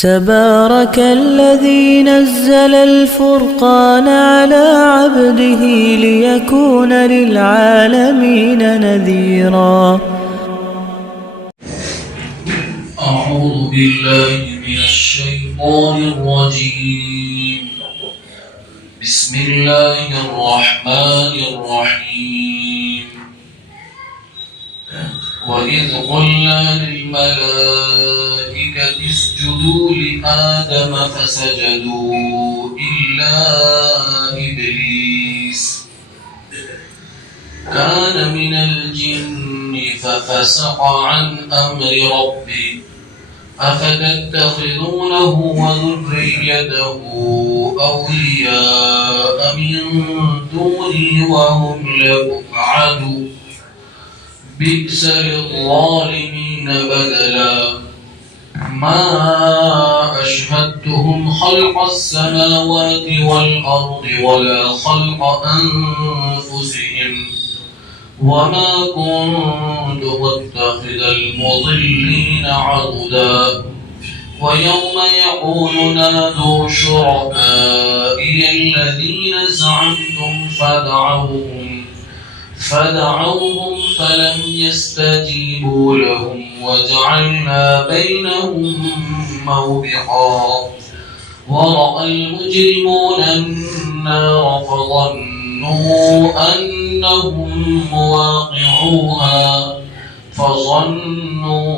تبارك الذي نزل الفرقان على عبده ليكون للعالمين نذيرا. أعوذ بالله من الشيطان الرجيم. بسم الله الرحمن الرحيم. وإذ قلنا للملائكة اسجدوا لآدم فسجدوا إلا إبليس كان من الجن ففسق عن أمر ربه أفتتخذونه وذريته أولياء من دوني وهم لكم عدو بئس للظالمين بدلا ما أشهدتهم خلق السماوات والأرض ولا خلق أنفسهم وما كنت متخذ المضلين عضدا ويوم يقول نادوا شركائي الذين زعمتم فدعوهم فلم يستجيبوا لهم وجعلنا بينهم موبقا ورأى المجرمون النار فظنوا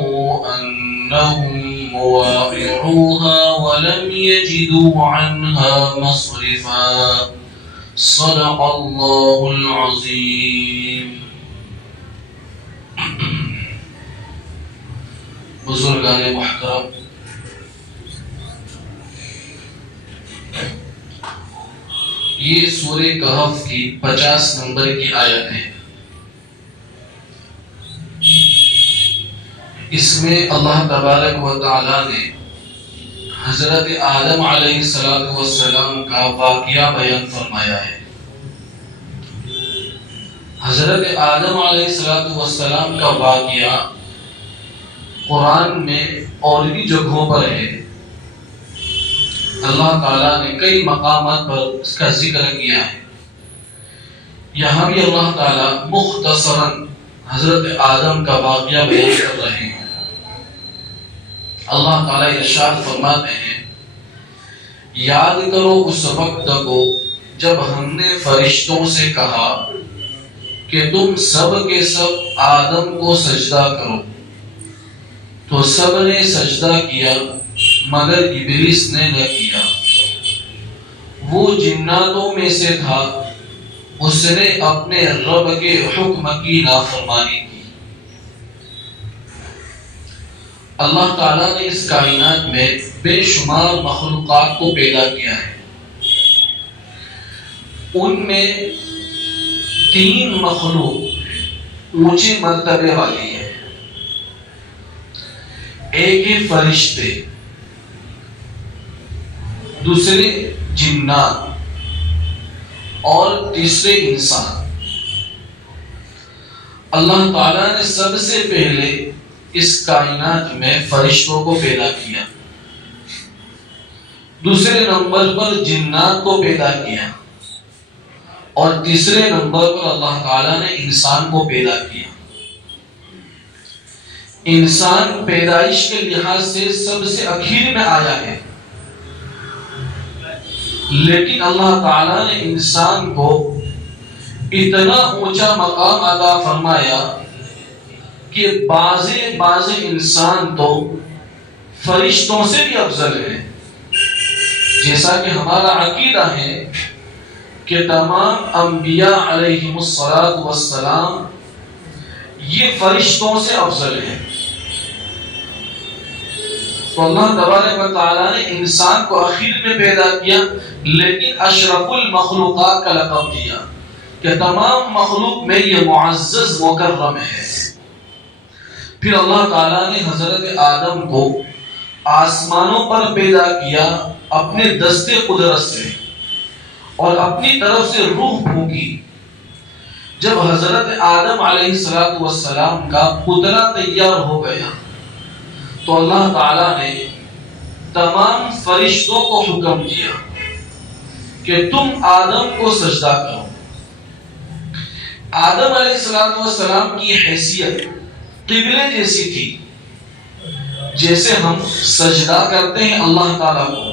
أنهم مواقعوها ولم يجدوا عنها مصرفا. صدق اللہ العظیم. بزرگان محترم، یہ سورہ کہف کی 50 نمبر کی آیت ہے. اس میں اللہ تبارک و تعالی نے حضرت آدم علیہ السلام کا واقعہ بیان فرمایا ہے. حضرت آدم علیہ السلام کا واقعہ قرآن میں اور بھی جگہوں پر ہے. اللہ تعالیٰ نے کئی مقامات پر اس کا ذکر کیا ہے. یہاں بھی اللہ تعالیٰ مختصراً حضرت آدم کا واقعہ بیان کر رہے ہیں. اللہ تعالیٰ ارشاد فرماتے ہیں، یاد کرو اس وقت کو جب ہم نے فرشتوں سے کہا کہ تم سب کے سب آدم کو سجدہ کرو، تو سب نے سجدہ کیا مگر ابلیس نے نہ کیا. وہ جناتوں میں سے تھا، اس نے اپنے رب کے حکم کی نافرمانی کی. اللہ تعالیٰ نے اس کائنات میں بے شمار مخلوقات کو پیدا کیا ہے. ان میں 3 مخلوق اونچے مرتبے والی ہے. ایک ہے فرشتے، دوسرے جنات اور تیسرے انسان. اللہ تعالیٰ نے سب سے پہلے اس کائنات میں فرشتوں کو پیدا کیا، دوسرے نمبر پر جنات کو پیدا کیا اور تیسرے نمبر پر اللہ تعالیٰ نے انسان کو پیدا کیا. انسان پیدائش کے لحاظ سے سب سے اخیر میں آیا ہے، لیکن اللہ تعالیٰ نے انسان کو اتنا اونچا مقام عطا فرمایا کہ بعض انسان تو فرشتوں سے بھی افضل ہیں. جیسا کہ ہمارا عقیدہ ہے کہ تمام انبیاء علیہم السلام یہ فرشتوں سے افضل ہیں. تو اللہ تبارک و تعالیٰ نے انسان کو آخر میں پیدا کیا، لیکن اشرف المخلوقات کا لقب دیا کہ تمام مخلوق میں یہ معزز مکرم ہے. پھر اللہ تعالیٰ نے حضرت آدم کو آسمانوں پر پیدا کیا اپنے دست قدرت سے اور اپنی طرف سے روح پھونکی. جب حضرت آدم علیہ السلام کا پترا تیار ہو گیا تو اللہ تعالیٰ نے تمام فرشتوں کو حکم دیا کہ تم آدم کو سجدہ کرو۔ آدم علیہ السلام کی حیثیت قبلے جیسی تھی، جیسے ہم سجدہ کرتے ہیں اللہ تعالیٰ کو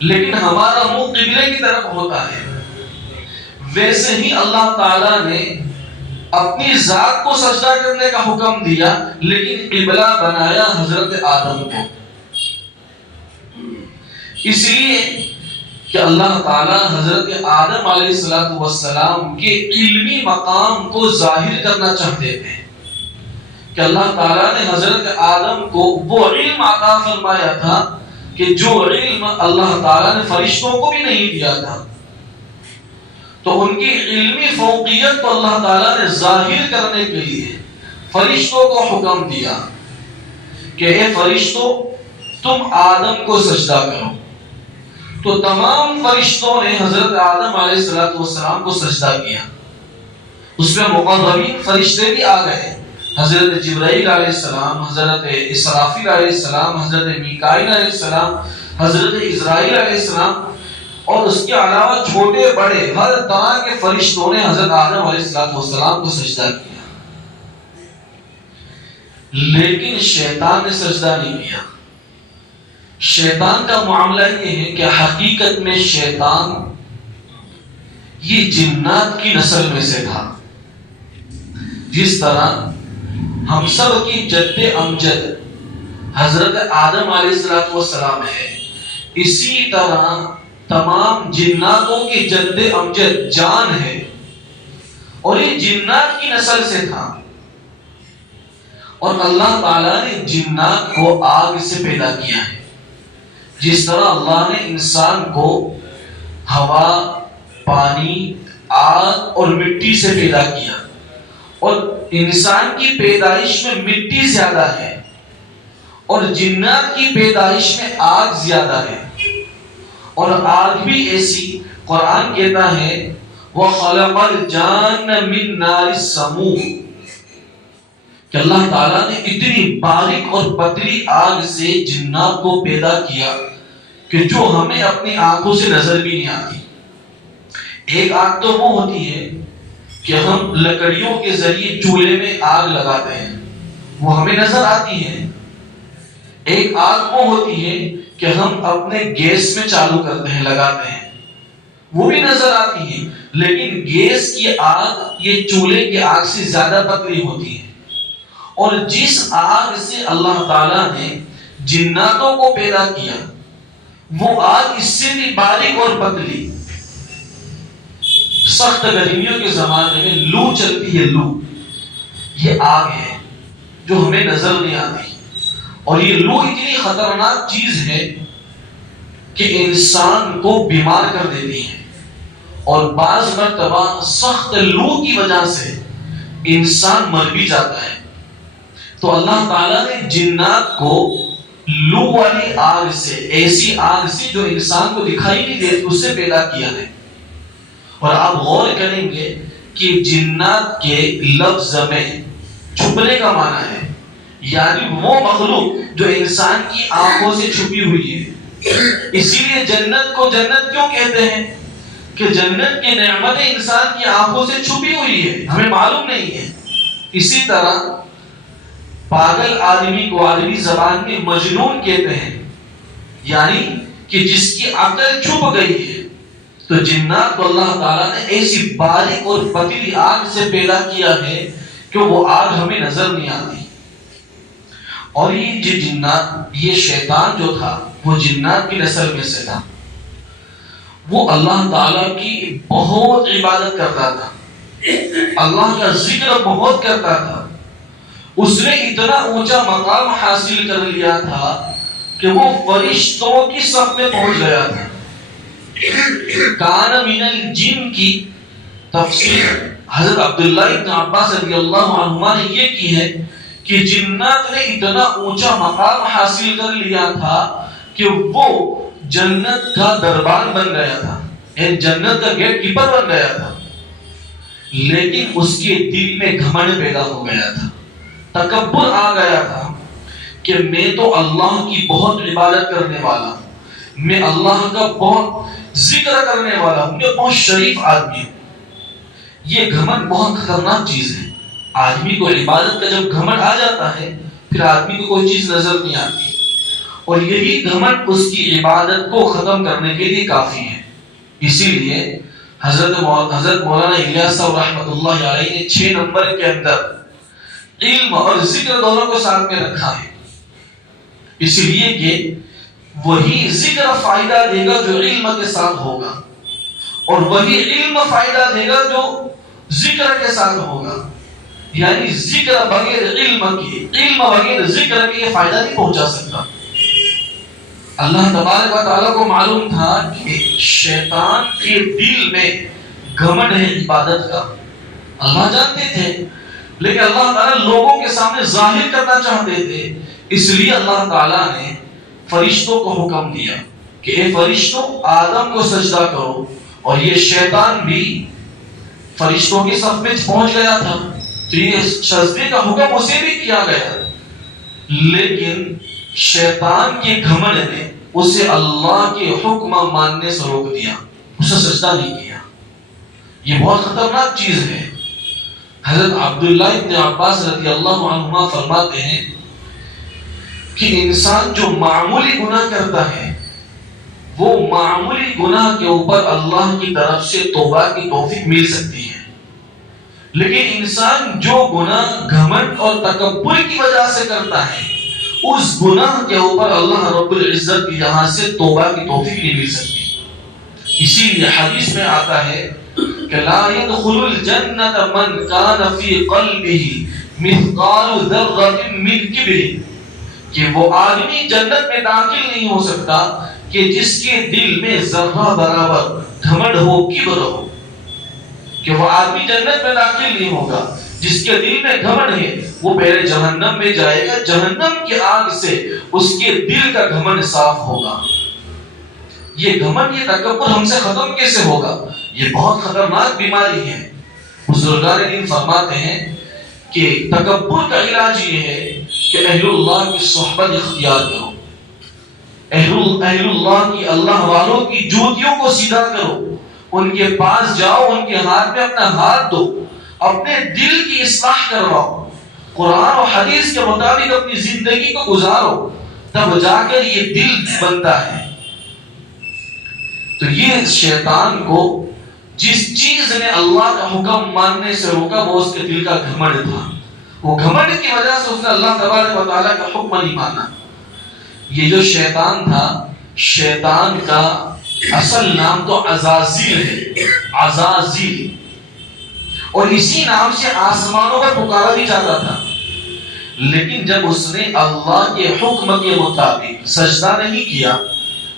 لیکن ہمارا منہ قبلے کی طرف ہوتا ہے، ویسے ہی اللہ تعالیٰ نے اپنی ذات کو سجدہ کرنے کا حکم دیا لیکن قبلہ بنایا حضرت آدم کو، اس لیے کہ اللہ تعالیٰ حضرت آدم علیہ السلام کے علمی مقام کو ظاہر کرنا چاہتے تھے کہ اللہ تعالیٰ نے حضرت آدم کو وہ علم عطا فرمایا تھا کہ جو علم اللہ تعالیٰ نے فرشتوں کو بھی نہیں دیا تھا، تو ان کی علمی فوقیت کو اللہ تعالیٰ نے ظاہر کرنے کے لیے فرشتوں کو حکم دیا کہ اے فرشتوں تم آدم کو سجدہ کرو۔ تو تمام فرشتوں نے حضرت آدم علیہ السلام کو سجدہ کیا، اس میں مقربین فرشتے بھی آ گئے، حضرت جبرائیل علیہ السلام، حضرت اسرافیل علیہ السلام، حضرت میکائیل علیہ السلام، حضرت اسرائیل علیہ السلام، اور اس کے علاوہ چھوٹے بڑے ہر طرح کے فرشتوں نے حضرت آدم علیہ السلام کو سجدہ کیا، لیکن شیطان نے سجدہ نہیں کیا۔ شیطان کا معاملہ یہ ہے کہ حقیقت میں شیطان یہ جنات کی نسل میں سے تھا، جس طرح ہم سب کی جد امجد حضرت آدم علیہ السلام ہے، اسی طرح تمام جناتوں کی جد امجد جان ہے، اور یہ جنات کی نسل سے تھا، اور اللہ تعالیٰ نے جنات کو آگ سے پیدا کیا ہے، جس طرح اللہ نے انسان کو ہوا، پانی، آگ اور مٹی سے پیدا کیا، اور انسان کی پیدائش میں مٹی زیادہ ہے اور جنات کی پیدائش میں آگ زیادہ ہے، اور آگ بھی ایسی، قرآن کہتا ہے وَخَلَقَ الْجَانَّ مِن نَارِ السَّمُومِ کہ اللہ تعالیٰ نے اتنی باریک اور پتلی آگ سے جنات کو پیدا کیا کہ جو ہمیں اپنی آنکھوں سے نظر بھی نہیں آتی۔ ایک آگ تو وہ ہوتی ہے کہ ہم لکڑیوں کے ذریعے چولہے میں آگ لگاتے ہیں، وہ ہمیں نظر آتی ہے۔ ایک آگ وہ ہوتی ہے کہ ہم اپنے گیس میں چالو کرتے ہیں، لگاتے ہیں، وہ بھی نظر آتی ہے، لیکن گیس کی آگ یہ چولہے کی آگ سے زیادہ پتلی ہوتی ہے، اور جس آگ سے اللہ تعالیٰ نے جناتوں کو پیدا کیا وہ آگ اس سے بھی باریک اور پتلی۔ سخت گرمیوں کے زمانے میں لو چلتی ہے، لو یہ آگ ہے جو ہمیں نظر نہیں آتی، اور یہ لو اتنی خطرناک چیز ہے کہ انسان کو بیمار کر دیتی ہے، اور بعض مرتبہ سخت لو کی وجہ سے انسان مر بھی جاتا ہے۔ تو اللہ تعالیٰ نے جنات کو لو والی آگ سے، ایسی آگ سے جو انسان کو دکھائی نہیں دیتی، اس سے پیدا کیا ہے۔ اور آپ غور کریں گے کہ جنات کے لفظ میں چھپنے کا معنی ہے، یعنی وہ مخلوق جو انسان کی آنکھوں سے چھپی ہوئی ہے۔ اسی لیے جنت کو جنت کیوں کہتے ہیں کہ جنت کی نعمتیں انسان کی آنکھوں سے چھپی ہوئی ہے، ہمیں معلوم نہیں ہے۔ اسی طرح پاگل آدمی کو عربی زبان میں مجنون کہتے ہیں، یعنی کہ جس کی عقل چھپ گئی ہے۔ تو جنات کو اللہ تعالیٰ نے ایسی باریک اور پتلی آگ سے پیدا کیا ہے کہ وہ آگ ہمیں نظر نہیں آتی۔ اور یہ جو جنات، یہ شیطان جو تھا وہ جنات کی نسل میں سے تھا، وہ اللہ تعالیٰ کی بہت عبادت کرتا تھا، اللہ کا ذکر بہت کرتا تھا، اس نے اتنا اونچا مقام حاصل کر لیا تھا کہ وہ فرشتوں کی صف میں پہنچ گیا تھا۔ کان من الجن کی تفسیر حضرت عبداللہ ابن عباس رضی اللہ عنہما نے یہ کی ہے کہ جنات نے اتنا اونچا مقام حاصل کر لیا تھا کہ وہ جنت کا دربان بن گیا تھا، یعنی جنت کا گیٹ کیپر بن گیا تھا، لیکن اس کے دل میں گھمنڈ پیدا ہو گیا تھا، تکبر آ گیا تھا کہ میں تو اللہ کی بہت عبادت کرنے والا ہوں، میں اللہ کا بہت ذکر کرنے والا ہوں، میں بہت شریف آدمی ہوں. یہ گھمنڈ بہت خطرناک چیز ہے. آدمی کو عبادت کا جب گھمنڈ آ جاتا ہے پھر آدمی کو کوئی چیز نظر نہیں آتی، اور یہی گھمنڈ اس کی عبادت کو ختم کرنے کے لیے کافی ہے. اسی لیے حضرت مولانا الیاس صاحب رحمۃ اللہ علیہ نے 6 نمبر کے اندر علم اور ذکر دونوں کو ساتھ میں رکھا ہے، اس لیے کہ وہی ذکر فائدہ دے گا جو علم کے ساتھ ہوگا، اور وہی علم فائدہ دے گا جو ذکر کے ساتھ ہوگا. یعنی ذکر بغیر علم کے، علم بغیر ذکر کے یہ فائدہ نہیں پہنچا سکتا. اللہ تبارک و تعالیٰ کو معلوم تھا کہ شیطان کے دل میں گھمنڈ ہے عبادت کا، اللہ جانتے تھے، لیکن اللہ تعالیٰ لوگوں کے سامنے ظاہر کرنا چاہتے تھے. اس لیے اللہ تعالیٰ نے فرشتوں کو حکم دیا کہ اے فرشتوں آدم کو سجدہ کرو، اور یہ شیطان بھی فرشتوں کی صف میں پہنچ گیا تھا تو یہ سجدے کا حکم اسے بھی کیا گیا، لیکن شیطان کے گھمنڈ نے اسے اللہ کے حکم ماننے سے روک دیا، اسے سجدہ نہیں کیا. یہ بہت خطرناک چیز ہے. حضرت عبداللہ ابن عباس رضی اللہ عنہما فرماتے ہیں کہ انسان جو معمولی گناہ کرتا ہے وہ معمولی گناہ کے اوپر اللہ کی طرف سے توبہ کی توفیق مل سکتی ہے، لیکن انسان جو گناہ گھمنڈ اور تکبر کی وجہ سے کرتا ہے اس گناہ کے اوپر اللہ رب العزت کی یہاں سے توبہ کی توفیق نہیں مل سکتی. اسی لیے حدیث میں آتا ہے کہ لا يدخل الجنة من كان في قلبه مثقال ذرة من كبر، کہ وہ آدمی جنت میں داخل نہیں ہو سکتا کہ جس کے دل میں ذرہ برابر گھمنڈ ہو، کبر ہو. کہ وہ آدمی جنت میں داخل نہیں ہوگا جس کے دل میں گھمنڈ ہے، وہ پہلے جہنم میں جائے گا، جہنم کی آگ سے اس کے دل کا گھمنڈ صاف ہوگا. یہ گھمنڈ، یہ تکبر ہم سے ختم کیسے ہوگا؟ یہ بہت خطرناک بیماری ہے. بزرگان دین فرماتے ہیں کہ تکبر کا علاج یہ ہے کہ اہل اللہ کی صحبت اختیار کرو، اہل اللہ کی، اللہ والوں کی جوتیوں کو سیدھا کرو، ان کے پاس جاؤ، ان کے ہاتھ میں اپنا ہاتھ دو، اپنے دل کی اصلاح کرواؤ، قرآن و حدیث کے مطابق اپنی زندگی کو گزارو، تب جا کر یہ دل بنتا ہے. تو یہ شیطان کو جس چیز نے اللہ کا حکم ماننے سے روکا وہ اس کے دل کا گھمنڈ تھا. وہ گھمنڈ کی وجہ سے اس نے اللہ تبارک و تعالیٰ کا حکم نہیں مانا. یہ جو شیطان تھا، شیطان کا اصل نام تو عزازیل ہے، عزازیل، اور اسی نام سے آسمانوں پر پکارا بھی جاتا تھا. لیکن جب اس نے اللہ کے حکم کے مطابق سجدہ نہیں کیا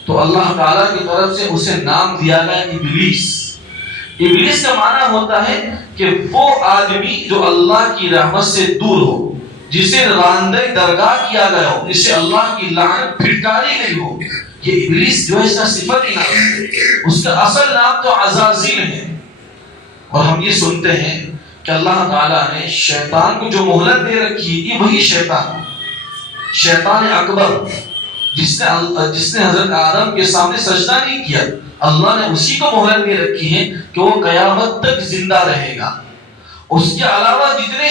تو اللہ تعالیٰ کی طرف سے اسے نام دیا گیا ابلیس. ابلیس کا معنی ہوتا ہے کہ وہ آدمی جو اللہ کی رحمت سے دور ہو، جسے راندہ درگاہ کیا گیا ہو، جسے اللہ کی لعنت پھٹکاری گئی ہو. یہ ابلیس جو ہے اس کا صفت ہی نام ہے، اس کا اصل نام تو عزازیل ہے. اور ہم یہ سنتے ہیں کہ اللہ تعالیٰ نے شیطان کو جو مہلت دے رکھی ہے، وہی شیطان اکبر جس نے حضرت آدم کے سامنے سجدہ نہیں کیا، اللہ نے اسی کو مہلت دے رکھی ہے کہ وہ قیامت تک زندہ رہے گا. اس کے علاوہ جتنے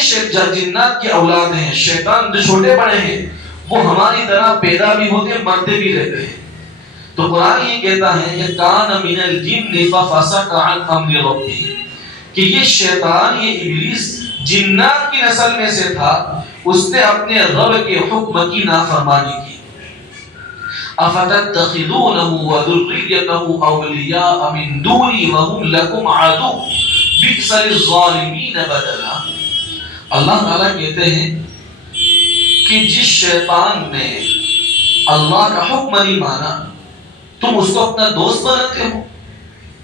جنات کی اولاد ہیں، شیطان جو چھوٹے بڑے ہیں، وہ ہماری طرح پیدا بھی ہوتے ہیں، مرتے بھی رہتے ہیں. تو قرآن یہ کہتا ہے کہ کان من الجن ففسق عن امر ربہ، کہ یہ شیطان، یہ ابلیس جنات کی نسل میں سے تھا، اس نے اپنے رب کے حکم کی نافرمانی کی. افتتخذونه وذريته اولياء من دوني وهم لكم عدو بئس للظالمين بدلا. اللہ تعالیٰ کہتے ہیں کہ جس شیطان نے اللہ کا حکم نہیں مانا، تم اس کو اپنا دوست بناتے ہو،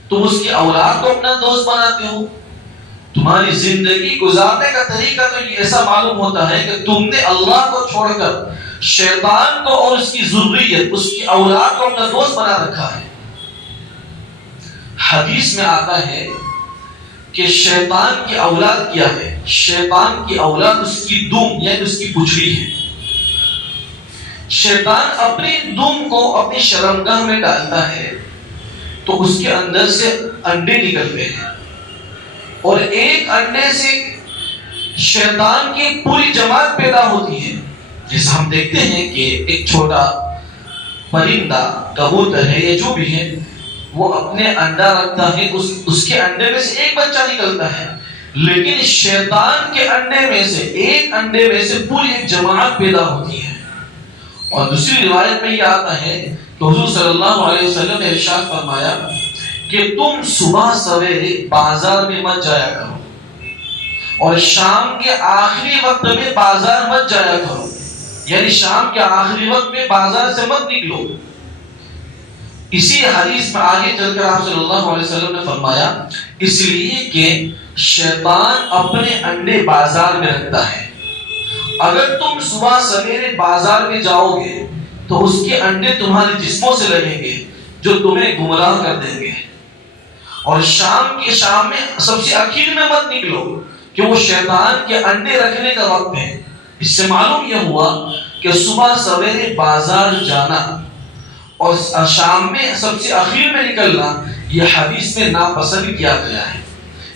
تم اس کی اولاد کو اپنا دوست بناتے ہو. تمہاری زندگی گزارنے کا طریقہ تو یہ ایسا معلوم ہوتا ہے کہ تم نے اللہ کو چھوڑ کر شیطان کو اور اس کی ذریت، اس کی اولاد کو اپنا دوست بنا رکھا ہے. حدیث میں آتا ہے کہ شیطان کی اولاد کیا ہے؟ شیطان کی اولاد اس کی دم یعنی اس کی پچھڑی ہے. شیطان اپنی دم کو اپنی شرمگاہ میں ڈالتا ہے تو اس کے اندر سے انڈے نکلتے ہیں، اور ایک انڈے سے شیطان کی پوری جماعت پیدا ہوتی ہے. جیسے ہم دیکھتے ہیں کہ ایک چھوٹا پرندہ، کبوتر ہے یا جو بھی ہے، وہ اپنے انڈا رکھتا ہے، اس کے انڈے میں سے ایک بچہ نکلتا ہے، لیکن شیطان کے انڈے میں سے ایک انڈے میں سے پوری ایک جماعت پیدا ہوتی ہے. اور دوسری روایت میں یہ آتا ہے کہ حضور صلی اللہ علیہ وسلم نے ارشاد فرمایا کہ تم صبح سویرے بازار میں مت جایا کرو اور شام کے آخری وقت میں بازار مت جایا کرو، یعنی شام کے آخری وقت میں بازار سے مت نکلو. اسی حدیث میں آگے چل کر آپ صلی اللہ علیہ وسلم نے فرمایا اس لیے کہ شیطان اپنے انڈے بازار میں رکھتا ہے. اگر تم صبح سویرے بازار میں جاؤ گے تو اس کے انڈے تمہارے جسموں سے لگیں گے جو تمہیں گمراہ کر دیں گے. اور شام میں سب سے آخر میں مت نکلو کہ وہ شیطان کے انڈے رکھنے کا وقت ہے. اس سے معلوم یہ ہوا کہ صبح سویرے بازار جانا اور شام میں سب سے آخر میں نکلنا یہ حدیث میں ناپسند کیا گیا ہے.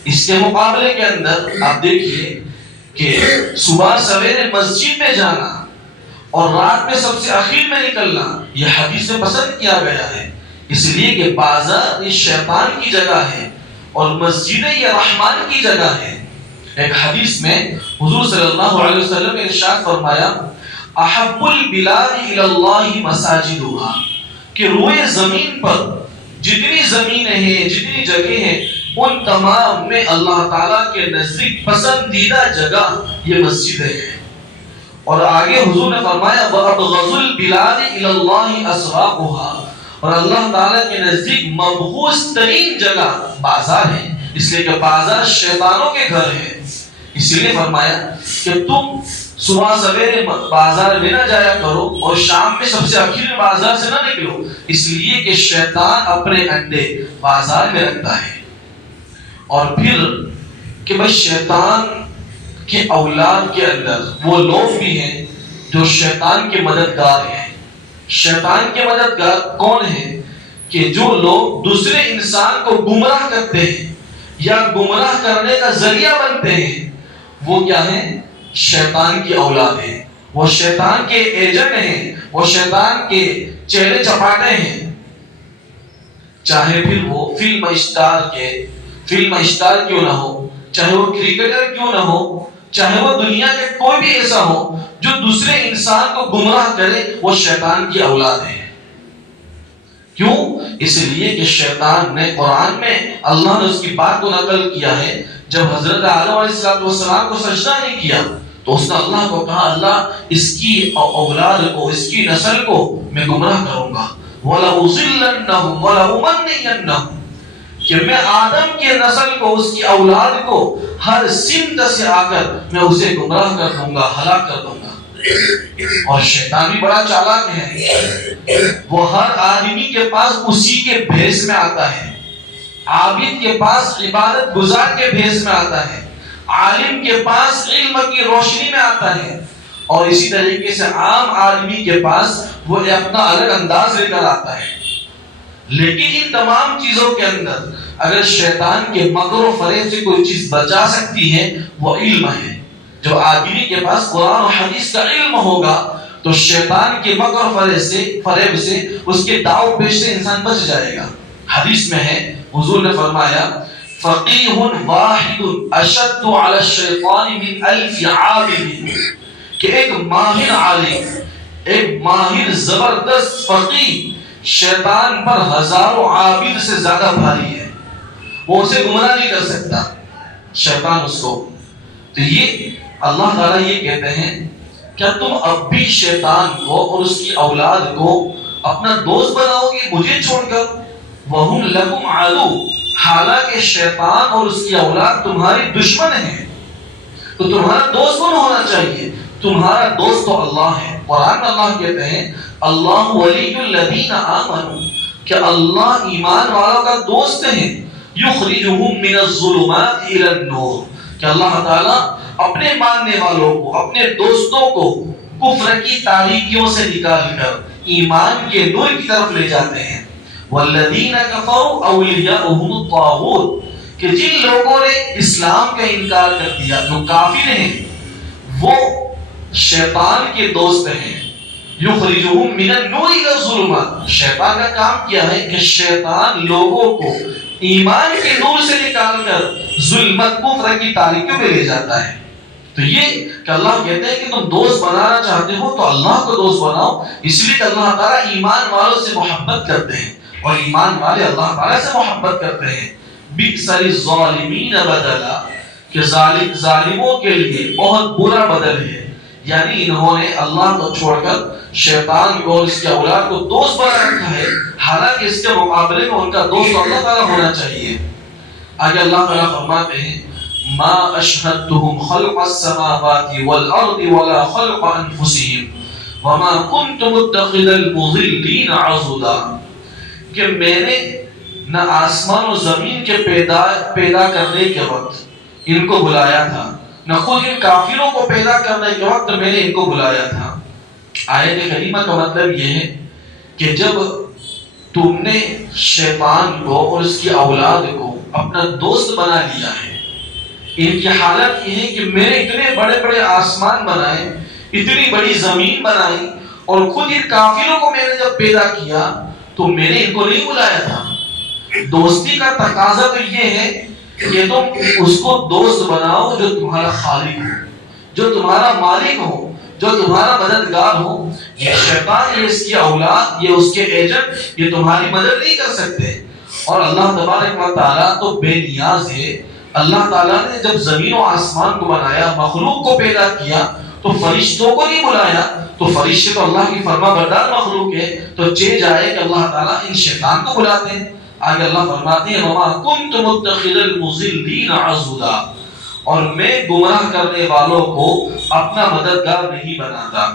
اس کے مقابلے کے اندر آپ دیکھیے کہ صبح سویرے مسجد میں جانا اور رات میں سب سے آخر میں نکلنا یہ حدیث میں پسند کیا گیا ہے، اس لیے کہ بازار یہ شیطان کی جگہ ہے اور مسجد یہ رحمان کی جگہ ہے. ایک حدیث میں حضور صلی اللہ علیہ وسلم نے ارشاد فرمایا احب البلاد الی اللہ مساجدها، کہ روئے زمین پر جتنی زمینیں ہیں، جتنی جگہیں ہیں، ان تمام میں اللہ تعالیٰ کے نزدیک پسندیدہ جگہ یہ مسجد ہے. اور آگے حضور نے فرمایا وَأَبْغَضُ الْبِلَادِ إِلَى اللَّهِ أَسْوَاقُهَا، اور اللہ تعالیٰ کے نزدیک مبغوض ترین جگہ بازار ہے، اس لیے کہ بازار شیطانوں کے گھر ہے. اس لیے فرمایا کہ تم صبح سویرے بازار میں نہ جایا کرو اور شام میں سب سے آخر میں بازار سے نہ نکلو، اس لیے کہ شیطان اپنے انڈے بازار میں رکھتا ہے. اور پھر کہ بھائی شیطان کے اولاد کے اندر وہ لوگ بھی ہیں جو شیطان کے مددگار ہیں. شیطان کے مددگار کون ہیں؟ کہ جو لوگ دوسرے انسان کو گمراہ کرتے ہیں یا گمراہ کرنے کا ذریعہ بنتے ہیں، وہ کیا ہیں؟ شیطان کی اولاد ہیں، وہ شیطان کے ایجنٹ ہیں، وہ شیطان کے چہرے چپاٹے ہیں. چاہے پھر وہ فلم اسٹار کیوں نہ ہو، چاہے وہ کرکٹر کیوں نہ ہو، چاہے وہ دنیا کے کوئی بھی ایسا ہو جو دوسرے انسان کو گمراہ کرے، وہ شیطان کی اولاد ہے. کیوں؟ اس لیے کہ شیطان نے قرآن میں اللہ نے اس کی بات کو نقل کیا ہے، جب حضرت آدم علیہ السلام کو سجدہ نہیں کیا تو اس نے اللہ کو کہا اللہ اس کی اولاد کو، اس کی نسل کو میں گمراہ کروں گا، وَلَأُضِلَّنَّهُمْ وَلَأُمَنِّيَنَّهُمْ، کہ میں آدم کی نسل کو، اس کی اولاد کو ہر سمت سے آ کر میں اسے گمراہ کر دوں گا، ہلاک کر دوں گا. اور شیطان بھی بڑا چالاک ہے، وہ ہر آدمی کے پاس اسی کے بھیس میں آتا ہے. عابد کے پاس عبادت گزار کے بھیس میں آتا ہے، عالم کے پاس علم کی روشنی میں آتا ہے، اور اسی طریقے سے عام آدمی کے پاس وہ اپنا الگ انداز لے کر آتا ہے. لیکن ان تمام چیزوں کے اندر اگر شیطان کے مکر و فریب سے کوئی چیز بچا سکتی ہے وہ علم ہے. جب آدمی کے پاس قرآن و حدیث کا علم ہوگا تو شیطان کے مکر و فریب سے اس کے داؤ پیش سے انسان بچ جائے گا. حدیث میں ہے حضور نے فرمایا فقیہ واحد اشد علی الشیطان من الف عابد، کہ ایک ماہر عالم، ایک ماہر زبردست فقیہ شیطان پر ہزاروں عابد سے زیادہ بھاری ہے، وہ اسے گمراہ نہیں کر سکتا شیطان اس کو. تو یہ اللہ تعالیٰ یہ کہتے ہیں کیا تم اب بھی شیطان کو اور اس کی اولاد کو اپنا دوست بناؤ گے مجھے چھوڑ کر؟ وَهُمْ لَكُمْ عَدُوٌّ، حالانکہ شیطان اور اس کی اولاد تمہاری دشمن ہیں. تو تمہارا دوست کون ہونا چاہیے؟ تمہارا دوست تو اللہ ہے. قرآن میں اللہ کہتے ہیں اللہ ولی الذین آمنوا، کہ اللہ ایمان والوں کا دوست ہے. یخرجہم من الظلمات الی النور، کہ اللہ تعالیٰ اپنے ماننے والوں کو، اپنے دوستوں کو کفر کی تاریکیوں سے نکال کر ایمان کے نور کی طرف لے جاتے ہیں. والذین کفروا اولیاءهم الطاغوت، کہ جن لوگوں نے اسلام کا انکار کر دیا، جو کافر ہیں، وہ شیطان کے دوست ہیں. یخرجہم من النور الى الظلمات، شیطان کا کام کیا ہے کہ شیطان لوگوں کو ایمان کے نور سے نکال کر ظلمت کفر کی تاریکیوں میں لے جاتا ہے. تو یہ کہ اللہ کہتے ہیں کہ تم دوست بنانا چاہتے ہو تو اللہ کو دوست بناؤ، اس لیے کہ اللہ تعالیٰ ایمان والوں سے محبت کرتے ہیں اور ایمان والے اللہ تعالیٰ سے محبت کرتے ہیں. بئس للظالمین بدلا، کہ ظالموں کے لیے بہت برا بدل ہے، یعنی انہوں نے اللہ کو چھوڑ کر شیطان کو اور اس کے اولاد کو دوست بنا رکھا ہے، حالانکہ اس کے مقابلے میں ان کا دوست اللہ تعالیٰ ہونا چاہیے. آگے اللہ تعالیٰ فرماتے ہیں ما اشہدتہم خلق السماوات والارض ولا خلق انفسہم وما کنت متخذ المضلین عضدا، کہ میں نے نہ آسمان و زمین کے پیدا کرنے کے وقت ان کو بلایا تھا، نہ خود ان کافروں کو پیدا کرنے کے وقت میں نے ان کو بلایا تھا. آیت کریمہ کا مطلب یہ ہے کہ جب تم نے شیطان کو اور اس کی اولاد کو اپنا دوست بنا لیا ہے، ان کی حالت یہ ہے کہ میں نے اتنے بڑے بڑے آسمان بنائے، اتنی بڑی زمین بنائی، اور خود ان کافروں کو میں نے جب پیدا کیا تو میں نے ان کو نہیں بلایا تھا. دوستی کا تقاضا تو یہ ہے کہ تم اس کو دوست بناؤ جو تمہارا خالق ہو، جو تمہارا مالک ہو، جو تمہارا مددگار ہو. یہ شیطان، یہ اس کی اولاد، یہ اس کے ایجنٹ، یہ تمہاری مدد نہیں کر سکتے. اور اللہ تبارک و تعالیٰ تو بے نیاز ہے. اللہ تعالیٰ نے جب زمین و آسمان کو بنایا، مخلوق کو پیدا کیا، تو فرشتوں کو نہیں بلایا. تو فرشتے تو اللہ کی فرما بردار مخلوق ہے، تو چہ جائے کہ اللہ تعالیٰ ان شیطان کو بلاتے ہیں. آگے اللہ فرماتے ہیں وَمَا كُنْتُ مُتَّخِذَ الْمُضِلِّينَ عَضُدًا، اور میں گمراہ کرنے والوں کو اپنا مددگار نہیں بناتا.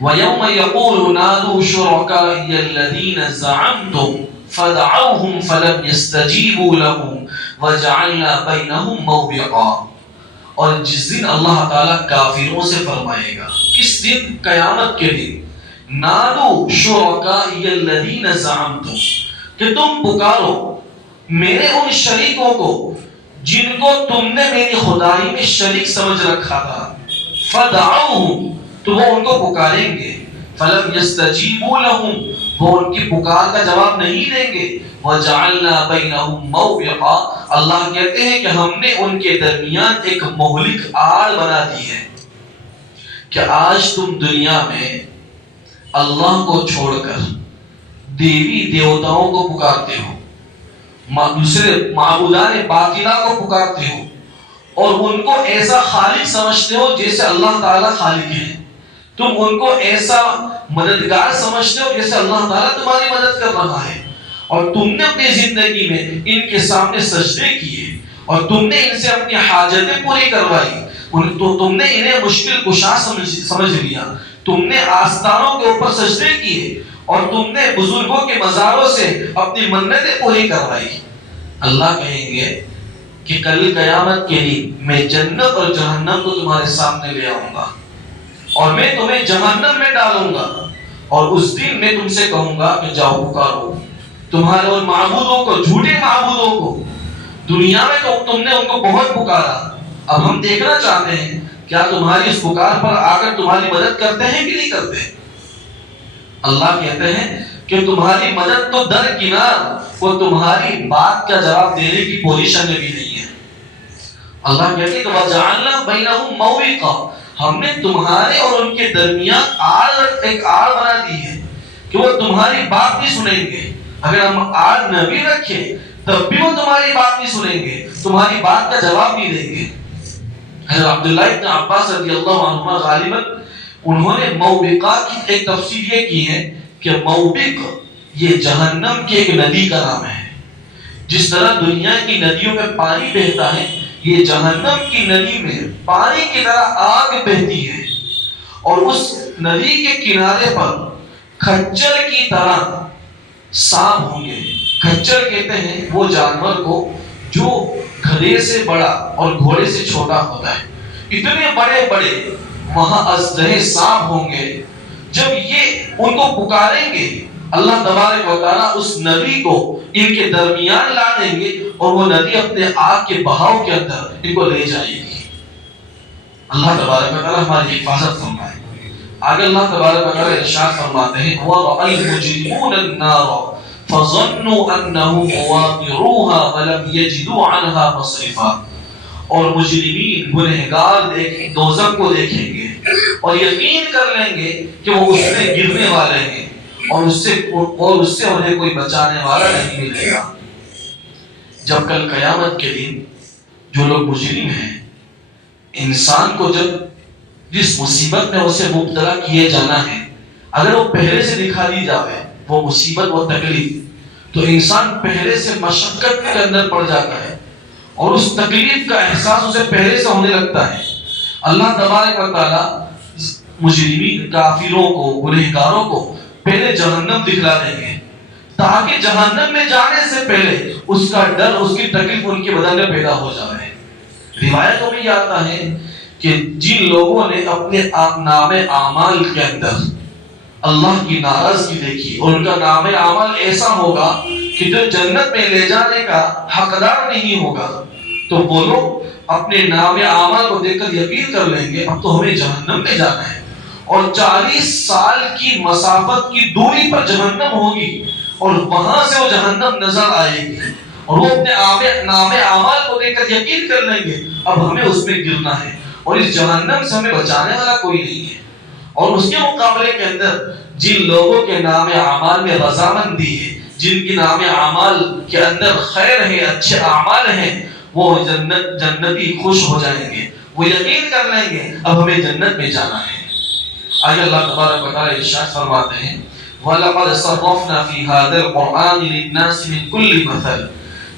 وَيَوْمَ يَقُولُ نَادُوا شُرَكَائِيَ الَّذِينَ زَعَمْتُمْ فَدَعَوْهُمْ فَلَمْ يَسْتَجِيبُوا لَهُمْ وَجَعَلْنَا بَيْنَهُمْ مَوْبِقًا. اور جس دن اللہ تعالیٰ کافروں سے فرمائے گا، کس دن؟ قیامت کے دن. نَادُوا شُرَكَائِيَ الَّذِينَ زَعَمْتُمْ، کہ تم پکارو میرے ان شریکوں کو جن کو تم نے میری خدائی میں شریک سمجھ رکھا تھا. فَدَعَوْهُمْ، تو وہ ان کو پکاریں گے. فَلَمْ يَسْتَجِيبُوا لَهُمْ، وہ ان کی پکار کا جواب نہیں دیں گے. وَجَعَلْنَا بَيْنَهُمْ مَوْبِقًا، اللہ کہتے ہیں کہ ہم نے ان کے درمیان ایک مہلک آڑ بنا دی ہے کہ آج تم دنیا میں اللہ کو چھوڑ کر دیوی دیوتاؤں کو پکارتے ہو، دوسرے معبودان باطلہ کو پکارتے ہو، اور ان کو ایسا خالق سمجھتے ہو جیسے اللہ تعالیٰ خالق ہے. تم ان کو ایسا مددگار سمجھتے ہو جیسے اللہ تعالیٰ تمہاری مدد کر رہا ہے. اور تم نے اپنی زندگی میں ان کے سامنے سجدے کیے، اور تم نے ان سے اپنی حاجتیں پوری کروائی، تو تم نے انہیں مشکل کشا سمجھ لیا. تم نے آستانوں کے اوپر سجدے کیے، اور تم نے بزرگوں کے مزاروں سے اپنی منتیں پوری کروائی. اللہ کہیں گے کہ کل قیامت کے دن میں جنت اور جہنم کو تمہارے سامنے لے آؤں گا، اور میں تمہیں جہنم میں ڈالوں گا، اور اس دن میں تم سے کہوں گا کہ جاؤ پکارو تمہارے اور معبودوں کو، جھوٹے معبودوں کو. دنیا میں تو تم نے ان کو بہت پکارا، اب ہم دیکھنا چاہتے ہیں کیا تمہاری اس پکار پر آ کر تمہاری مدد کرتے ہیں کہ نہیں کرتے. اللہ کہتے ہیں کہ تمہاری مدد تو درکنار، وہ تمہاری بات کا جواب دینے کی پوزیشن میں بھی نہیں ہے. اللہ کہتے ہیں کہ وَجَعَلْنَا بَيْنَهُمْ مَوْبِقًا، ہم نے تمہارے اور ان کے درمیان ایک آڑ بنا دی ہے کہ وہ تمہاری بات نہیں سنیں گے. اگر ہم آڑ نہ بھی رکھیں تب بھی وہ تمہاری بات نہیں سنیں گے، تمہاری بات کا جواب نہیں دیں گے. حضرت عبداللہ ابن عباس رضی اللہ عنہما غالباً انہوں نے موبقہ کی ایک تفسیر یہ کی ہے کہ موبق یہ جہنم کی ایک ندی کا نام ہے. جس طرح دنیا کی ندیوں میں پانی بہتا ہے، یہ جہنم کی ندی میں پانی کی طرح آگ بہتی ہے، اور اس ندی کے کنارے پر کھچر کی طرح سانپ ہوں گے. کھچر کہتے ہیں وہ جانور کو جو گدھے سے بڑا اور گھوڑے سے چھوٹا ہوتا ہے. اتنے بڑے بڑے وہاں اژدہے سانپ ہوں گے. جب یہ ان کو پکاریں گے اللہ تبارک و تعالیٰ اس ندی کو ان کے درمیان لا دیں گے اور وہ ندی اپنے آگ کے بہاؤ کے اندر ان کو لے جائے گی. اللہ تبارک و تعالیٰ ہماری حفاظت فرمائے. آگے اللہ تبارک و تعالیٰ ارشاد فرماتے ہیں وَرَأَى الْمُجْرِمُونَ النَّارَ فَظَنُّوا أَنَّهُمْ مُوَاقِعُوهَا وَلَمْ يَجِدُوا عَنْهَا مَصْرِفًا. اور مجرمین گنہگار دوزخ کو دیکھیں گے اور یقین کر لیں گے کہ وہ اس میں گرنے والے ہیں اور اس سے انہیں کوئی بچانے والا نہیں ملے گا. جب کل قیامت کے دن جو لوگ مجرم ہیں، انسان کو جب جس مصیبت میں اسے مبتلا کیے جانا ہے، اگر وہ پہلے سے دکھا دی جائے وہ مصیبت وہ تکلیف، تو انسان پہلے سے مشقت کے اندر پڑ جاتا ہے اور اس تکلیف کا احساس اسے پہلے سے ہونے لگتا ہے. اللہ تبارک و تعالیٰ مجرمین کافروں کو گنہگاروں کو پہلے جہنم دکھلا دیں گے تاکہ جہنم میں جانے سے پہلے اس کا ڈر اس کی تکلیف ان کے بدن میں پیدا ہو جائے. روایتوں میں یہ آتا ہے کہ جن لوگوں نے اپنے نام اعمال کے اندر اللہ کی ناراضگی دیکھی اور ان کا نام اعمال ایسا ہوگا کہ جو جنت میں لے جانے کا حقدار نہیں ہوگا، تو وہ لوگ اپنے نام اعمال کو دیکھ کر یقین کر لیں گے اب تو ہمیں جہنم میں جانا ہے. اور 40 سال کی مسافت کی دوری پر جہنم ہوگی اور وہاں سے وہ جہنم نظر آئے گی اور وہ اپنے نام اعمال کو دیکھ کر یقین کر لیں گے اب ہمیں اس میں گرنا ہے اور اس جہنم سے ہمیں بچانے والا کوئی نہیں ہے. اور اس کے مقابلے کے اندر جن لوگوں کے نام اعمال میں رضامندی ہے، جن کی نام اعمال کے اندر خیر ہے، اچھے اعمال ہیں، وہ جنتی خوش ہو جائیں گے، وہ یقین کر لیں گے اب ہمیں جنت میں جانا ہے. آگے اللہ تبارک و تعالیٰ ارشاد فرماتے ہیں وَلَقَدْ صَرَّفْنَا فِي هَذَا الْقُرْآنِ لِلنَّاسِ مِنْ كُلِّ مَثَلٍ.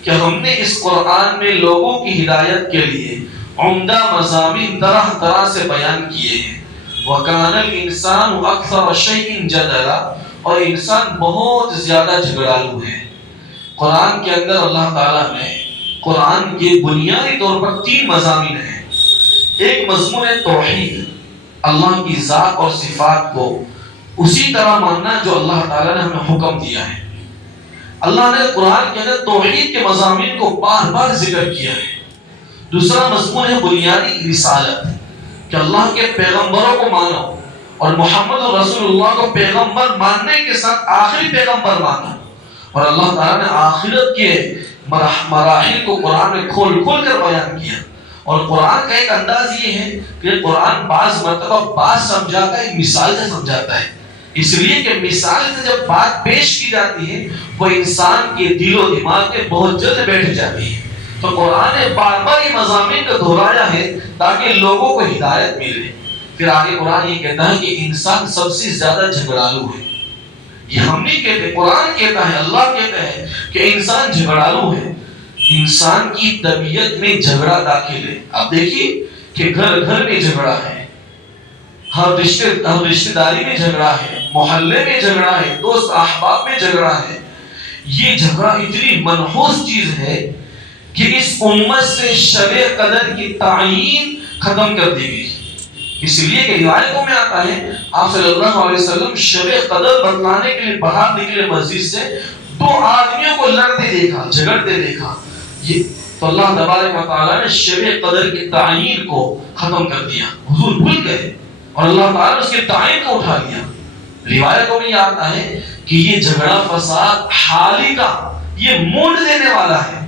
کہ ہم نے اس قرآن میں لوگوں کی ہدایت کے لیے عمدہ مضامین طرح طرح سے بیان کیے ہیں. وَكَانَ الْإِنسَانُ أَكْثَرَ شَيْءٍ جَدَلًا. اور انسان بہت زیادہ جھگڑالو ہے. قرآن کے اندر اللہ تعالیٰ نے قرآن کے بنیادی طور پر 3 مضامین ہیں. ایک مضمون ہے توحید، اللہ کی ذات اور صفات کو اسی طرح ماننا جو اللہ تعالیٰ نے ہمیں حکم دیا ہے. اللہ نے قرآن کے اندر توحید کے مضامین کو بار بار ذکر کیا ہے. دوسرا مضمون ہے بنیادی رسالت، کہ اللہ کے پیغمبروں کو مانو اور محمد رسول اللہ کو پیغمبر ماننے کے ساتھ آخری پیغمبر مانو. اور اللہ تعالیٰ نے آخرت کے مراحل کو قرآن میں کھول کھول کر بیان کیا. اور قرآن کا ایک انداز یہ ہے کہ قرآن بعض مرتبہ بات سمجھاتا ہے، ایک مثال سے سمجھاتا ہے، اس لیے کہ مثال سے جب بات پیش کی جاتی ہے وہ انسان کے دل و دماغ میں بہت جلد بیٹھ جاتی ہے. تو قرآن نے بار بار یہ مضامین کو دہرایا ہے تاکہ لوگوں کو ہدایت ملے. پھر آگے قرآن یہ کہتا ہے کہ انسان سب سے زیادہ جھگڑالو ہے. یہ ہم نہیں کہتے، قرآن کہتا ہے، اللہ کہتا ہے کہ انسان جھگڑالو ہے. انسان کی طبیعت میں جھگڑا داخل ہے. آپ دیکھیے کہ گھر گھر میں جھگڑا ہے، ہر رشتہ داری میں جھگڑا ہے، محلے میں جھگڑا ہے، دوست احباب میں جھگڑا ہے. یہ جھگڑا اتنی منحوس چیز ہے کہ اس امت سے شب قدر کی تعین ختم کر دی گئی. اس لیے کہ روایتوں میں آتا ہے آپ صلی اللہ علیہ وسلم شب قدر بتلانے کے لیے باہر نکلے مسجد سے، 2 آدمیوں کو لڑتے دیکھا، جھگڑتے دیکھا. یہ تو اللہ تبارک و تعالیٰ نے شب قدر کی تعین کو ختم کر دیا. حضور بھول گئے اور اللہ تعالیٰ نے اس کے تعین کو اٹھا لیا. روایتوں میں یہ آتا ہے کہ یہ جھگڑا فساد حالی کا یہ مونڈ دینے والا ہے.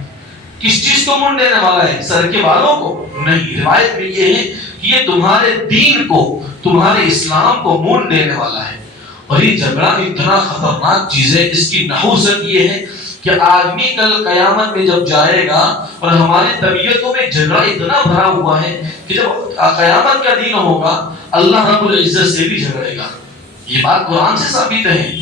کس چیز کو مونڈ دینے والا ہے؟ سر کے بالوں کو نہیں. روایت میں یہ ہے کہ یہ تمہارے دین کو، تمہارے اسلام کو مونڈ دینے والا ہے. اور یہ جھگڑا اتنا خطرناک چیز ہے، اس کی نحوست یہ ہے کہ آدمی کل قیامت میں جب جائے گا اور ہماری طبیعتوں میں جھگڑا اتنا بھرا ہوا ہے کہ جب قیامت کا دن ہوگا اللہ رب العزت سے بھی جھگڑے گا. یہ بات قرآن سے ثابت ہے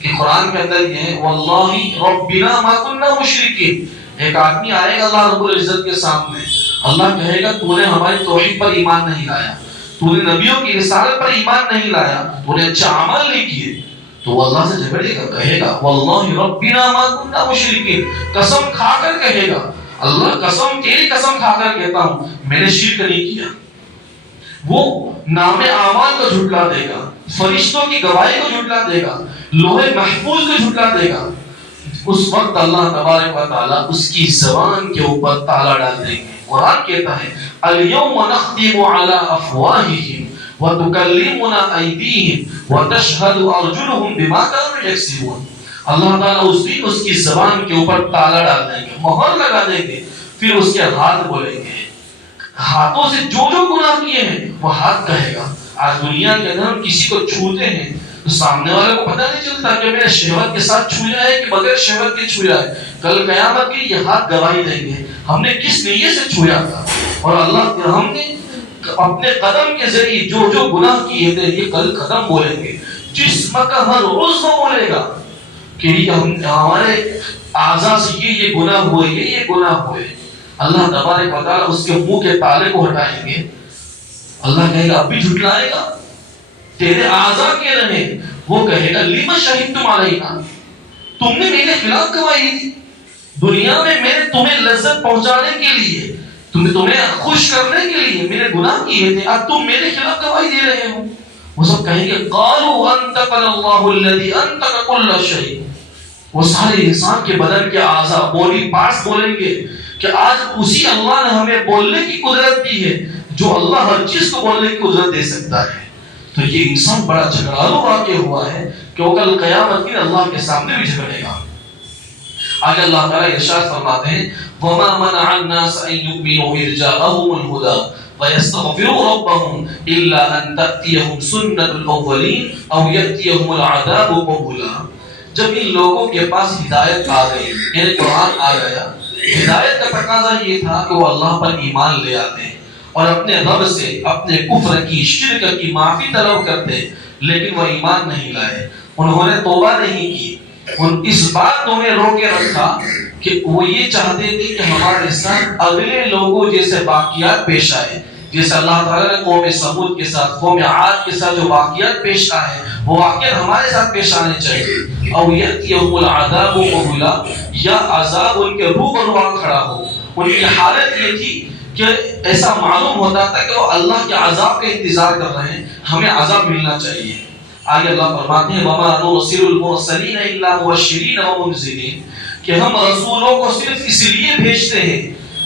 کہ قرآن کے اندر یہ ہے واللہ ربنا ما كنا مشرکین. ایک آدمی آئے گا اللہ رب العزت کے سامنے، اللہ کہے گا تو نے ہماری توحید پر ایمان نہیں لایا، تو نے نبیوں کی رسالت پر ایمان نہیں لایا، تو نے اچھا عمل نہیں کیے. تو وہ اللہ سے جھگڑے گا، کہے گا واللہ ربنا ما كنا مشرکین. قسم کھا کر کہے گا اللہ قسم تیری قسم کھا کر کہتا ہوں میں نے شرک نہیں کیا. وہ نام اعمال کو جھٹلا دے گا، فرشتوں کی گواہی کو جھٹلا دے گا، لوح محفوظ کو جھٹلا دے گا، اس وقت اللہ تبارک و تعالیٰ اس کی زبان کے اوپر تالا ڈال دیں گے۔ قرآن کہتا ہے الیوم نختم علی افواہہم وتکلمنا ایدیہم وتشہد ارجلہم بما کانوا یکسبون۔ اللہ تعالیٰ اس دن اس کی زبان کے اوپر تالا ڈال دیں گے، مہر لگا دیں گے، پھر اس کے ہاتھ بولیں گے، ہاتھوں سے جو جو گناہ کیے ہیں وہ ہاتھ کہے گا۔ آج دنیا کے اندر ہم کسی کو چھوتے ہیں تو سامنے والے کو پتہ نہیں چلتا کہ میں نے شہوت کے ساتھ چھویا ہے کہ بغیر شہوت کے چھویا ہے۔ کل قیامت کی یہ ہاتھ گواہی دیں گے ہم نے کس نیت سے چھویا تھا، اور اللہ ہم نے اپنے قدم کے ذریعے جو جو گناہ کیے تھے یہ کل قدم بولیں گے، جسم کا ہر عضو بولے گا کہ یہ ہمارے اعضاء سے یہ گناہ ہوئے، یہ گناہ ہوئے۔ اللہ تبارک و تعالیٰ اس کے منہ کے تالے کو ہٹائیں گے، اللہ کہے گا اب بھی جھٹلائے گا، تیرے اعضاء کے رہے، وہ کہے گا لم شہدتم علینا، تم نے میرے خلاف گواہی دی، دنیا میں میں نے تمہیں لذت پہنچانے کے لیے، تمہیں خوش کرنے کے لیے میرے گناہ کیے تھے، اب تم میرے خلاف گواہی دے رہے ہو۔ وہ سب کہیں گے قالوا انطقنا اللہ الذی انطق کل شیء، وہ سارے انسان کے بدن کے اعضاء باڈی پارٹس بولیں گے کہ آج اسی اللہ نے ہمیں بولنے کی قدرت دی ہے جو اللہ ہر چیز کو بولنے کی قدرت دے سکتا ہے۔ تو یہ انسان بڑا جھگڑالو واقع ہوا ہے کہ وہ کل قیامت میں اللہ کے سامنے بھی جھگڑے گا۔ آگے اللہ تعالیٰ ارشاد فرماتے ہیں وَمَا مَنَعَ النَّاسَ أَن يُؤْمِنُوا إِذْ جَاءَهُمُ الْهُدَىٰ وَيَسْتَغْفِرُوا رَبَّهُمْ إِلَّا أَن تَأْتِيَهُمْ سُنَّةُ الْأَوَّلِينَ أَوْ يَأْتِيَهُمُ الْعَذَابُ قَبُولًا۔ جب ان لوگوں کے پاس ہدایت آ گئی، یعنی قرآن آ گیا، ہدایت کا تقاضا یہ تھا کہ وہ اللہ پر ایمان لے آتے اور اپنے رب سے اپنے کفر کی، شرک کی معافی طلب کرتے، لیکن وہ ایمان نہیں لائے، انہوں نے توبہ نہیں کی۔ اس بات انہیں روکے رکھا کہ وہ یہ چاہتے تھے کہ ہمارے ساتھ اگلے لوگوں جیسے واقعات پیش آئے، جیسے اللہ تعالیٰ نے قوم سمود کے ساتھ، قوم عاد کے ساتھ جو واقعات پیش آئے وہ واقعات ہمارے ساتھ پیش آنے چاہیے۔ او یأتیہم العذاب قبولا، یا عذاب ان کے روبرو آ کھڑا ہو۔ ان کی حالت یہ تھی کہ ایسا معلوم ہوتا تھا کہ وہ اللہ کے عذاب کا انتظار کر رہے ہیں، ہمیں عذاب ملنا چاہیے۔ آگے اللہ فرماتے ہیں وَمَا نُرْسِلُ الْمُرْسَلِينَ إِلَّا مُبَشِّرِينَ وَمُنذِرِينَ، کہ ہم رسولوں کو صرف اس لیے بھیجتے ہیں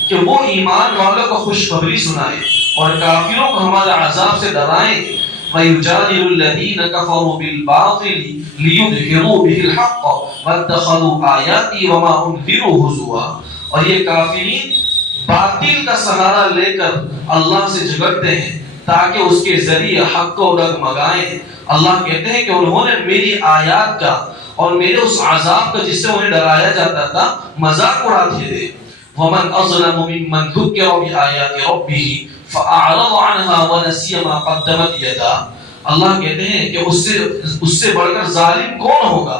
کہ وہ ایمان والوں کو خوشخبری سنائیں اور کافروں کو ہمارے عذاب سے ڈرائیں۔ وَيُجَادِلُ الَّذِينَ كَفَرُوا بِالْبَاطِلِ لِيُدْحِضُوا بِهِ الْحَقَّ وَاتَّخَذُوا آيَاتِي وَمَا أُنذِرُوا هُزُوًا، اور یہ کافرین باطل کا سہارا لے کر اللہ سے جھگڑتے ہیں تاکہ اس کے ذریعے حق کو ڈگمگائیں۔ اللہ کہتے ہیں کہ انہوں نے میری آیات کا اور میرے اس عذاب کا جس سے انہیں ڈرایا جاتا تھا مذاق اڑاتے تھے۔ وَمَنْ أَظْلَمُ مِمَّنْ ذُكِّرَ بِآيَاتِ رَبِّهِ فَأَعْرَضَ عَنْهَا وَنَسِيَ مَا قَدَّمَتْ يَدَاهُ، اللہ کہتے ہیں کہ اس سے بڑھ کر ظالم کون ہوگا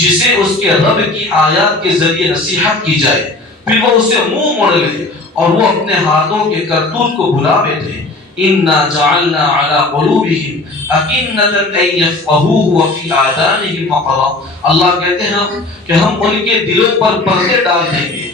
جسے اس کے رب کی آیات کے ذریعے نصیحت کی جائے پھر وہ اسے منہ موڑ لے اور وہ اپنے ہاتھوں کے کرتوت کو بھلا بیٹھے۔ إِنَّا جَعَلْنَا عَلَىٰ قُلُوبِهِمْ أَكِنَّةً أَن يَفْقَهُوهُ وَفِي آذَانِهِمْ وَقْرًا، اللہ کہتے ہیں کہ ہم ان کے دلوں پر پردے ڈال دیں گے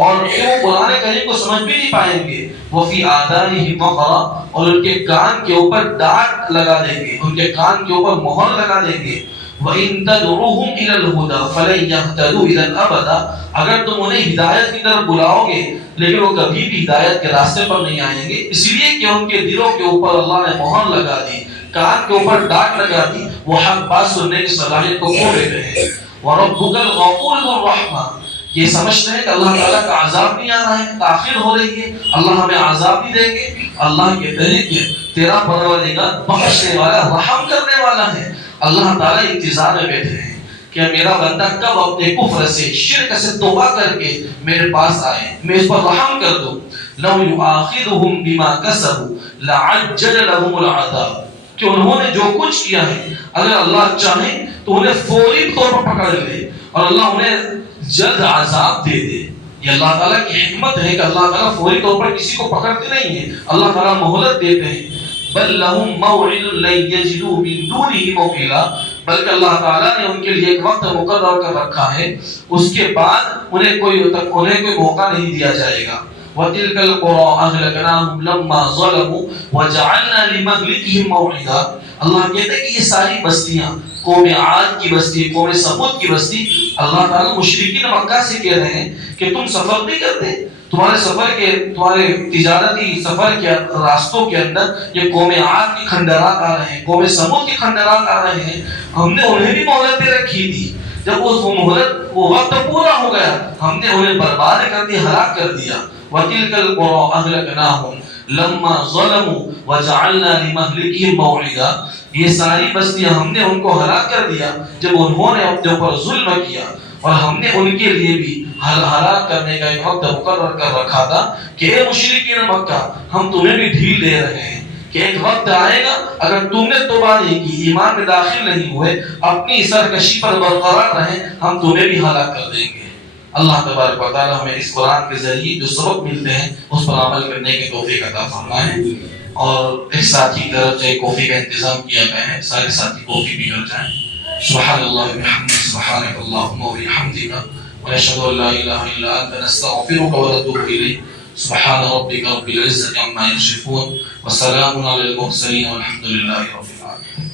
اور وہ قرآن کریم کو سمجھ بھی نہیں پائیں گے۔ وَفِي آذَانِهِمْ وَقْرًا، اور ان کے کان کے اوپر ڈاٹ لگا دیں گے، ان کے کان کے اوپر مہر لگا دیں گے۔ وَإِن تَدْعُوهُمْ إِلَى الْهُدَىٰ فَلَن يَهْتَدُوا إِذًا أَبَدًا، اگر تم انہیں ہدایت کی طرف بلاؤ گے لیکن وہ کبھی بھی ہدایت کے راستے پر نہیں آئیں گے، اس لیے کہ ان کے دلوں کے اوپر اللہ نے مہر لگا دی، کان کے اوپر ڈاٹ لگا دی، وہ حق بات سننے کی صلاحیت کو کھو بیٹھے ہیں۔ وَرَبُّكَ الْغَفُورُ ذُو الرَّحْمَةِ، یہ سمجھتے ہیں کہ اللہ تعالیٰ کا عذاب نہیں آ رہا ہے، تاخیر ہو رہی ہے، اللہ ہمیں عذاب نہیں دیں گے۔ اللہ کہتے ہیں کہ تیرا پروردگار بخشنے والا، رحم کرنے والا ہے۔ اللہ تعالیٰ انتظار میں بیٹھے ہیں کہ میرا بندہ کب اپنے کفر سے، شرک سے توبہ کر کے میرے پاس آئے، میں اس پر رحم کر دوں۔ لَوْ يُؤَاخِذُهُمْ بِمَا كَسَبُوا لَعَجَّلَ لَهُمُ الْعَذَابَ، کہ انہوں نے جو کچھ کیا ہے اگر اللہ چاہے تو انہیں فوری طور پر پکڑ لے اور اللہ انہیں جلد عذاب دے دے۔ یہ اللہ تعالیٰ کی حکمت ہے کہ اللہ تعالیٰ فوری طور پر کسی کو پکڑتے نہیں ہیں، اللہ تعالیٰ مہلت دیتے ہیں۔ بل لهم موعد لن يجدوا من دونه موئلا، بلکہ اللہ تعالیٰ نے ان کے لیے ایک وقت مقرر کر رکھا ہے، اس کے بعد انہیں کوئی موقع نہیں دیا جائے گا۔ وَتِلْكَ الْقُرَىٰ أَهْلَكْنَاهُمْ لَمَّا ظَلَمُوا وَجَعَلْنَا لِمَهْلِكِهِمْ مَوْعِدًا. اللہ کہتے ہیں کہ یہ ساری بستیاں، قوم عاد کی بستی، قوم سمود کی بستی، اللہ تعالیٰ مشرکین مکہ سے کہہ رہے ہیں کہ تم سفر نہیں کرتے، تمہارے تجارتی سفر کے راستوں کے اندر یہ قوم عاد کی کھنڈرات آ رہے ہیں، قوم سمود کی کھنڈرات آ رہے ہیں، ہم نے انہیں بھی مہلتیں رکھی تھی، جب وہ وقت پورا ہو گیا ہم نے انہیں برباد کر دیا، ہلاک کر دیا. وَتِلْكَ الْقُرَىٰ أَهْلَكْنَاهُمْ لَمَّا ظَلَمُوا وَجَعَلْنَا لِمَهْلِكِهِمْ مَوْعِدًا. یہ ساری بستیاں ہم نے ان کو ہلاک کر دیا جب انہوں نے اپنے اوپر ظلم کیا، اور ہم نے ان کے لیے بھی ہلاک کرنے کا ایک وقت مقرر کر رکھا تھا کہ اے مشرکین مکہ، ہم تمہیں بھی ڈھیل دے رہے ہیں کہ ایک وقت آئے گا اگر تم نے توبہ نہیں کی، ایمان میں داخل نہیں ہوئے، اپنی سرکشی پر برقرار رہیں، ہم تمہیں بھی ہلاک کر دیں گے. اللہ تبارک و تعالی ہمیں اس قرآن کے ذریعے جو سبق ملتے ہیں اس پر عمل کرنے کی توفیق عطا فرمائے. اور ایک ساتھی کی طرف سے کافی کا انتظام کیا گیا ہے، سارے ساتھی کافی پی کر جائیں. سبحان اللہ وبحمدہ، سبحانک اللہم وبحمدک، ونشہد ان لا الہ الا انت، نستغفرک ونتوب الیک. سبحان ربک رب العزة عما یصفون، وسلام علی المرسلین، والحمد للہ رب العالمین.